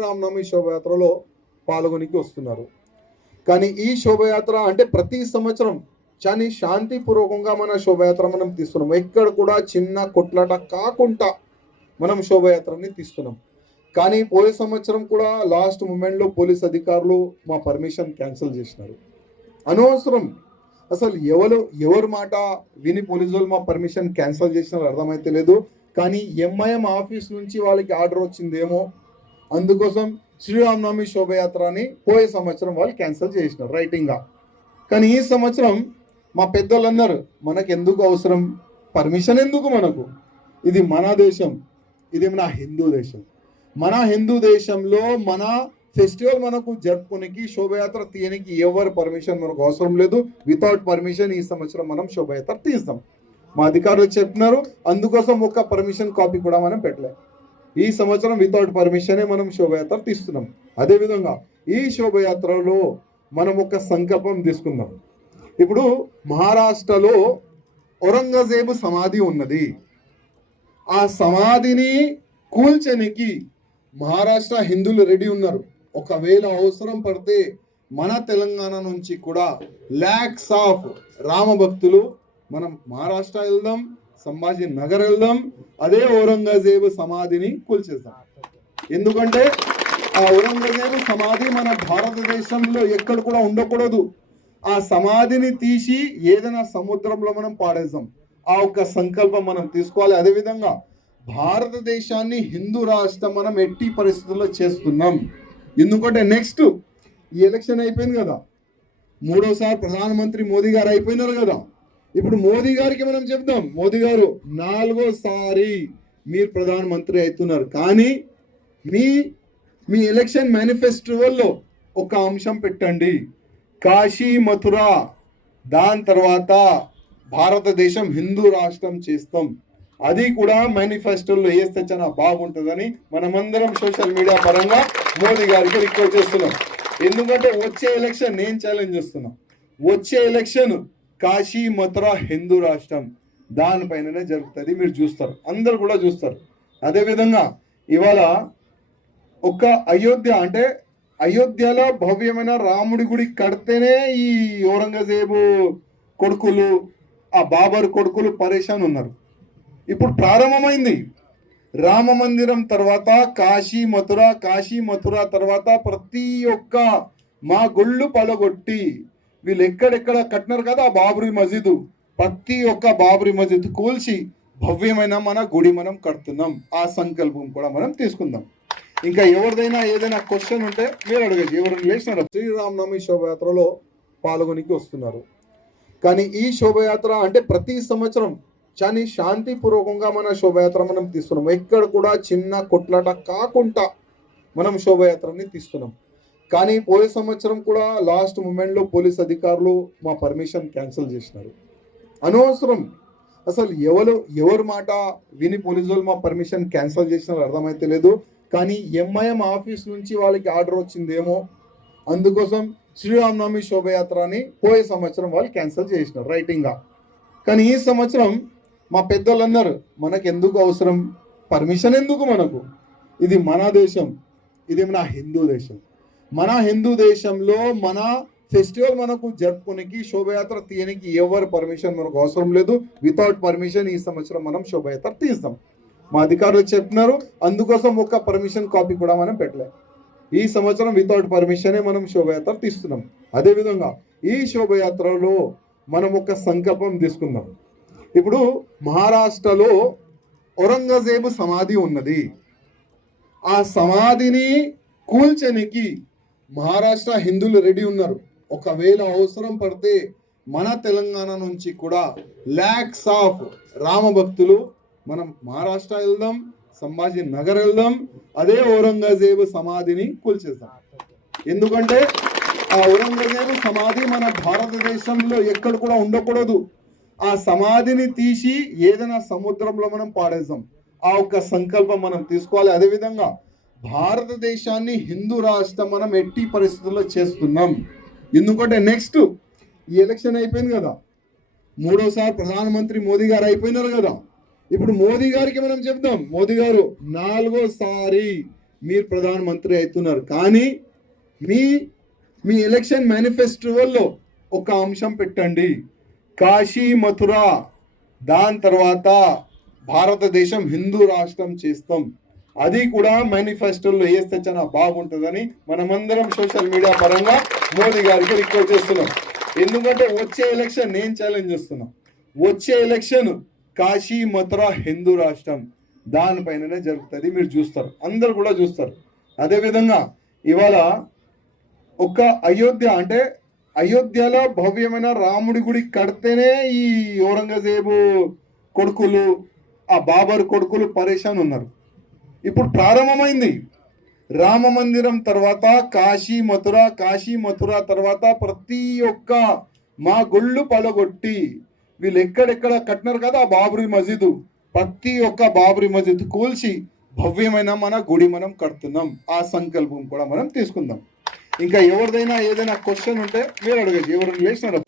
శ్రీరామనవమి శోభయాత్రలో పాల్గొనికి వస్తున్నారు. కానీ ఈ శోభయాత్ర అంటే ప్రతి సంవత్సరం చాలా శాంతిపూర్వకంగా మన శోభయాత్ర మనం తీస్తున్నాం. ఎక్కడ కూడా చిన్న కొట్లాట కాకుండా మనం శోభయాత్రని తీస్తున్నాం. కానీ పోయే సంవత్సరం కూడా లాస్ట్ మూమెంట్లో పోలీస్ అధికారులు మా పర్మిషన్ క్యాన్సిల్ చేసినారు. అనవసరం అసలు ఎవరి మాట విని పోలీసు వాళ్ళు మా పర్మిషన్ క్యాన్సిల్ చేసినారు అర్థమైతే లేదు. కానీ ఎంఐఎం ఆఫీస్ నుంచి వాళ్ళకి ఆర్డర్ వచ్చిందేమో, అందుకోసం శ్రీరామనవమి శోభయాత్రని పోయే సంవత్సరం వాళ్ళు క్యాన్సిల్ చేసినారు రైటింగ్గా. కానీ ఈ సంవత్సరం మా పెద్దోళ్ళు అన్నారు, మనకు ఎందుకు అవసరం పర్మిషన్, ఎందుకు మనకు, ఇది మన దేశం, ఇది మన హిందూ దేశం. మన హిందూ దేశంలో మన ఫెస్టివల్ మనకు జరుపుకోనికి శోభయాత్ర తీయనికి ఎవరి పర్మిషన్ మనకు అవసరం లేదు. వితౌట్ పర్మిషన్ ఈ సంవత్సరం మనం శోభయాత్ర తీస్తాం. మా అధికారులు చెప్తున్నారు, అందుకోసం ఒక్క పర్మిషన్ కాపీ కూడా మనం పెట్టలేం. ఈ సంవత్సరం వితౌట్ పర్మిషనే మనం శోభయాత్ర తీస్తున్నాం. అదేవిధంగా ఈ శోభయాత్రలో మనం ఒక సంకల్పం తీసుకుందాం. ఇప్పుడు మహారాష్ట్రలో ఔరంగజేబు సమాధి ఉన్నది. ఆ సమాధిని కూల్చనికి మహారాష్ట్ర హిందువులు రెడీ ఉన్నారు. ఒకవేళ అవసరం పడితే మన తెలంగాణ నుంచి కూడా లాక్స్ ఆఫ్ రామ భక్తులు మనం మహారాష్ట్ర వెళ్దాం, సంభాజీ నగర్ వెళ్దాం, అదే ఔరంగజేబు సమాధిని కూల్చేద్దాం. ఎందుకంటే ఆ ఔరంగజేబు సమాధి మన భారతదేశంలో ఎక్కడ కూడా ఉండకూడదు. ఆ సమాధిని తీసి ఏదైనా సముద్రంలో మనం పాడేద్దాం. ఆ ఒక్క సంకల్పం మనం తీసుకోవాలి. అదేవిధంగా భారతదేశాన్ని హిందూ రాష్ట్రం మనం ఎట్టి పరిస్థితుల్లో చేస్తున్నాం. ఎందుకంటే నెక్స్ట్ ఈ ఎలక్షన్ అయిపోయింది కదా, మూడోసారి ప్రధానమంత్రి మోదీ గారు అయిపోయినారు కదా. ఇప్పుడు మోదీ గారికి మనం చెప్దాం, మోదీ గారు 4వ సారి మీరు ప్రధానమంత్రి అవుతున్నారు. కానీ మీ ఎలక్షన్ మేనిఫెస్టోలో ఒక అంశం పెట్టండి, కాశీ మథుర, దాని తర్వాత భారతదేశం హిందూ రాష్ట్రం చేస్తాం. అది కూడా మేనిఫెస్టోలో వేస్తే చాలా బాగుంటుందని మనమందరం సోషల్ మీడియా పరంగా మోదీ గారికి రిక్వెస్ట్ చేస్తున్నాం. ఎందుకంటే వచ్చే ఎలక్షన్ నేను ఛాలెంజ్ చేస్తున్నా, వచ్చే ఎలక్షన్ కాశీ మథుర హిందూ రాష్ట్రం దానిపైననే జరుగుతుంది. మీరు చూస్తారు, అందరు కూడా చూస్తారు. అదేవిధంగా ఇవాళ ఒక అయోధ్య అంటే అయోధ్యలో భవ్యమైన రాముడి గుడి కడితేనే ఈ ఔరంగజేబు కొడుకులు, ఆ బాబర్ కొడుకులు పరేషాన్ ఉన్నారు. ఇప్పుడు ప్రారంభమైంది రామ మందిరం తర్వాత కాశీ మథుర తర్వాత ప్రతి ఒక్క మా గుళ్ళు పలగొట్టి వీళ్ళు ఎక్కడెక్కడ కట్టినారు కదా ఆ బాబరీ మసీదు, ప్రతి ఒక్క బాబరీ మసీదు కూల్చి భవ్యమైన మన గుడి మనం కడుతున్నాం. ఆ సంకల్పం కూడా మనం తీసుకుందాం. ఇంకా ఎవరిదైనా ఏదైనా క్వశ్చన్ ఉంటే మీరు అడగచ్చు. ఎవరైనా లేచినారు శ్రీరామనవమి శోభయాత్రలో పాల్గొనికి వస్తున్నారు. కానీ ఈ శోభయాత్ర అంటే ప్రతి సంవత్సరం చాలా శాంతిపూర్వకంగా మన శోభయాత్ర మనం తీస్తున్నాం. ఎక్కడ కూడా చిన్న కొట్లాట కాకుండా మనం శోభయాత్రని తీస్తున్నాం. కానీ పోయే సంవత్సరం కూడా లాస్ట్ మూమెంట్లో పోలీస్ అధికారులు మా పర్మిషన్ క్యాన్సిల్ చేసినారు. అనవసరం అసలు ఎవరి మాట విని పోలీసు వాళ్ళు మా పర్మిషన్ క్యాన్సిల్ చేసినారు అర్థమైతే లేదు. కానీ ఎంఐఎం ఆఫీస్ నుంచి వాళ్ళకి ఆర్డర్ వచ్చిందేమో, అందుకోసం శ్రీరామనవమి శోభయాత్రని పోయే సంవత్సరం వాళ్ళు క్యాన్సిల్ చేసినారు రైటింగ్గా. కానీ ఈ సంవత్సరం మా పెద్దోళ్ళు అన్నారు, మనకు ఎందుకు అవసరం పర్మిషన్, ఎందుకు మనకు, ఇది మన దేశం, ఇది మన హిందూ దేశం. మన హిందూ దేశంలో మన ఫెస్టివల్ మనకు జరుపుకోనికి శోభయాత్ర తీయనికి ఎవరి పర్మిషన్ మనకు అవసరం లేదు. వితౌట్ పర్మిషన్ ఈ సంవత్సరం మనం శోభయాత్ర తీస్తాం. మా అధికారులు చెప్తున్నారు, అందుకోసం ఒక్క పర్మిషన్ కాపీ కూడా మనం పెట్టలేం. ఈ సంవత్సరం వితౌట్ పర్మిషనే మనం శోభయాత్ర తీస్తున్నాం. అదేవిధంగా ఈ శోభయాత్రలో మనం ఒక సంకల్పం తీసుకుందాం. ఇప్పుడు మహారాష్ట్రలో ఔరంగజేబు సమాధి ఉన్నది. ఆ సమాధిని కూల్చనికి మహారాష్ట్ర హిందువులు రెడీ ఉన్నారు. ఒకవేళ అవసరం పడితే మన తెలంగాణ నుంచి కూడా లాక్స్ ఆఫ్ రామ భక్తులు మనం మహారాష్ట్ర వెళ్దాం, సంభాజీ నగర్ వెళ్దాం, అదే ఔరంగజేబు సమాధిని కూల్చేద్దాం. ఎందుకంటే ఆ ఔరంగజేబు సమాధి మన భారతదేశంలో ఎక్కడ కూడా ఉండకూడదు. ఆ సమాధిని తీసి ఏదైనా సముద్రంలో మనం పాడేద్దాం. ఆ ఒక్క సంకల్పం మనం తీసుకోవాలి. అదేవిధంగా భారతదేశాన్ని హిందూ రాష్ట్రం మనం ఎట్టి పరిస్థితుల్లో చేస్తున్నాం. ఎందుకంటే నెక్స్ట్ ఈ ఎలక్షన్ అయిపోయింది కదా, మూడోసారి ప్రధానమంత్రి మోదీ గారు అయిపోయినారు కదా. ఇప్పుడు మోదీ గారికి మనం చెప్దాం, మోదీ గారు 4వ సారి మీరు ప్రధానమంత్రి అవుతున్నారు. కానీ మీ మీ ఎలక్షన్ మేనిఫెస్టోలో ఒక అంశం పెట్టండి, కాశీ మథుర, దాని తర్వాత భారతదేశం హిందూ రాష్ట్రం చేస్తాం. అది కూడా మేనిఫెస్టోలో వేస్తే చాలా బాగుంటుందని మనమందరం సోషల్ మీడియా పరంగా మోదీ గారికి రిక్వెస్ట్ చేస్తున్నాం. ఎందుకంటే వచ్చే ఎలక్షన్ నేను ఛాలెంజ్ చేస్తున్నా, వచ్చే ఎలక్షన్ కాశీ మథుర హిందూ రాష్ట్రం దానిపైననే జరుగుతుంది. మీరు చూస్తారు, అందరు కూడా చూస్తారు. అదేవిధంగా ఇవాళ ఒక అయోధ్య అంటే అయోధ్యలో భవ్యమైన రాముడి గుడి కడితేనే ఈ ఔరంగజేబు కొడుకులు, ఆ బాబర్ కొడుకులు పరేషాన్ ఉన్నారు. ఇప్పుడు ప్రారంభమైంది రామ మందిరం తర్వాత కాశీ మథుర తర్వాత ప్రతి ఒక్క మా గుళ్ళు పలగొట్టి వీళ్ళు ఎక్కడెక్కడ కట్టినారు కదా బాబరీ మసీదు, ప్రతి ఒక్క బాబరీ మసీదు కూల్చి భవ్యమైన మన గుడి మనం కడుతున్నాం. ఆ సంకల్పం కూడా మనం తీసుకుందాం. ఇంకా ఎవరిదైనా ఏదైనా క్వశ్చన్ ఉంటే మీరు అడగచ్చు, ఎవరు లేచినారు.